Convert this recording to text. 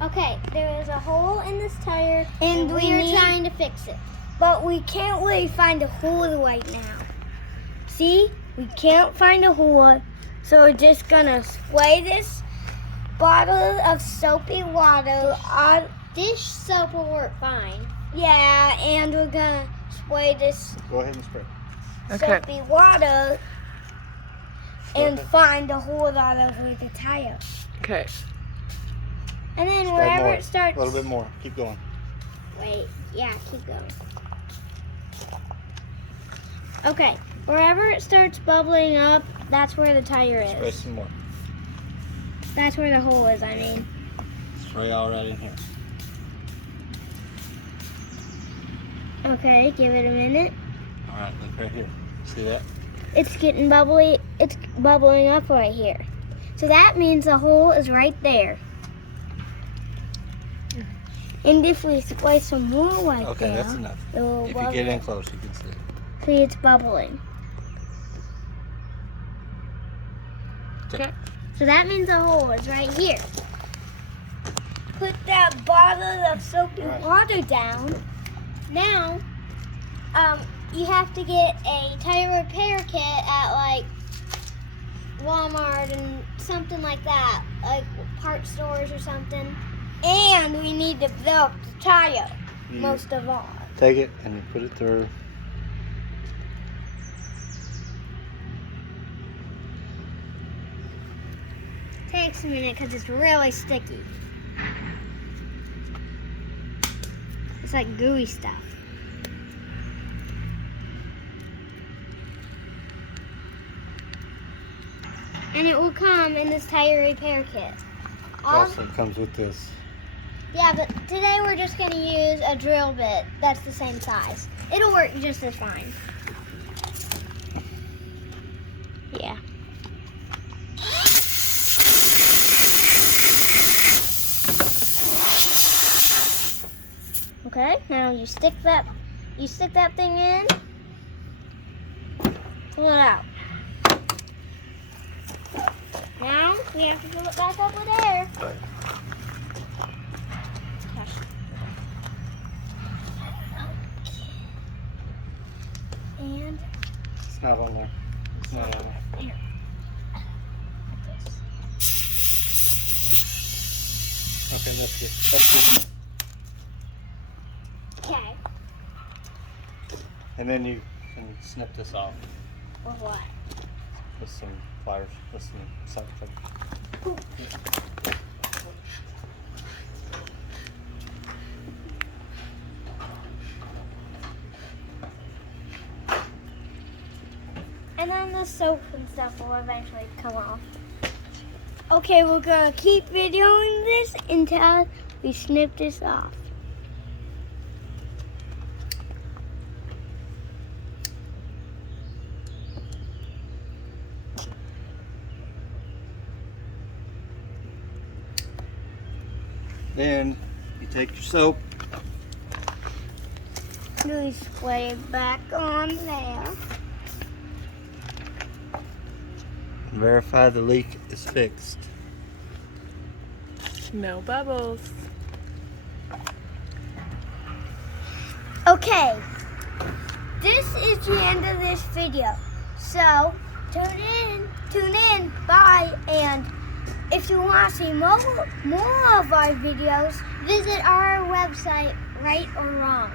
Okay, there is a hole in this tire, and we are trying to fix it. But we can't really find a hole right now. See? We can't find a hole, so we're just gonna spray this bottle of soapy water on. Dish soap will work fine. Yeah, and we're gonna spray this Go ahead and spray. soapy water and find a hole all over the tire. Okay. And then Spray wherever more. it starts... A little bit more. Keep going. Wait, yeah, keep going. Okay, wherever it starts bubbling up, that's where the tire Spray is. some more. That's where the hole is, I mean. Spray all right in here. Okay, give it a minute. All right, look right here. See that? It's getting bubbly. It's bubbling up right here. So that means the hole is right there. And if we spray some more right Okay, there, that's enough. it will If you bubble. get in close, you can see it. See, it's bubbling. Okay. So that means the hole is right here. Put that bottle of soapy Right. water down. Now, you have to get a tire repair kit at like Walmart and something like that, like part stores or something. And we need to fill up the tire, You most of all. take it and you put it through. Takes a minute because it's really sticky. It's like gooey stuff. And it will come in this tire repair kit. Also comes with this. Yeah, but today we're just going to use a drill bit that's the same size. It'll work just as fine. Yeah. Okay, now you stick that thing in. Pull it out. Now we have to fill it back up with air. And It's not on there. It's not on there. here. Like this. Okay, that's good. That's good. Okay. And then you can snip this off With what? with some pliers, with some something. And then the soap and stuff will eventually come off. Okay, we're gonna keep videoing this until we snip this off. Then you take your soap. We spray it back on there. And verify the leak is fixed. No bubbles. Okay, this is the end of this video. So tune in, bye. And if you want to see more of our videos, Visit our website, Right or Wrong.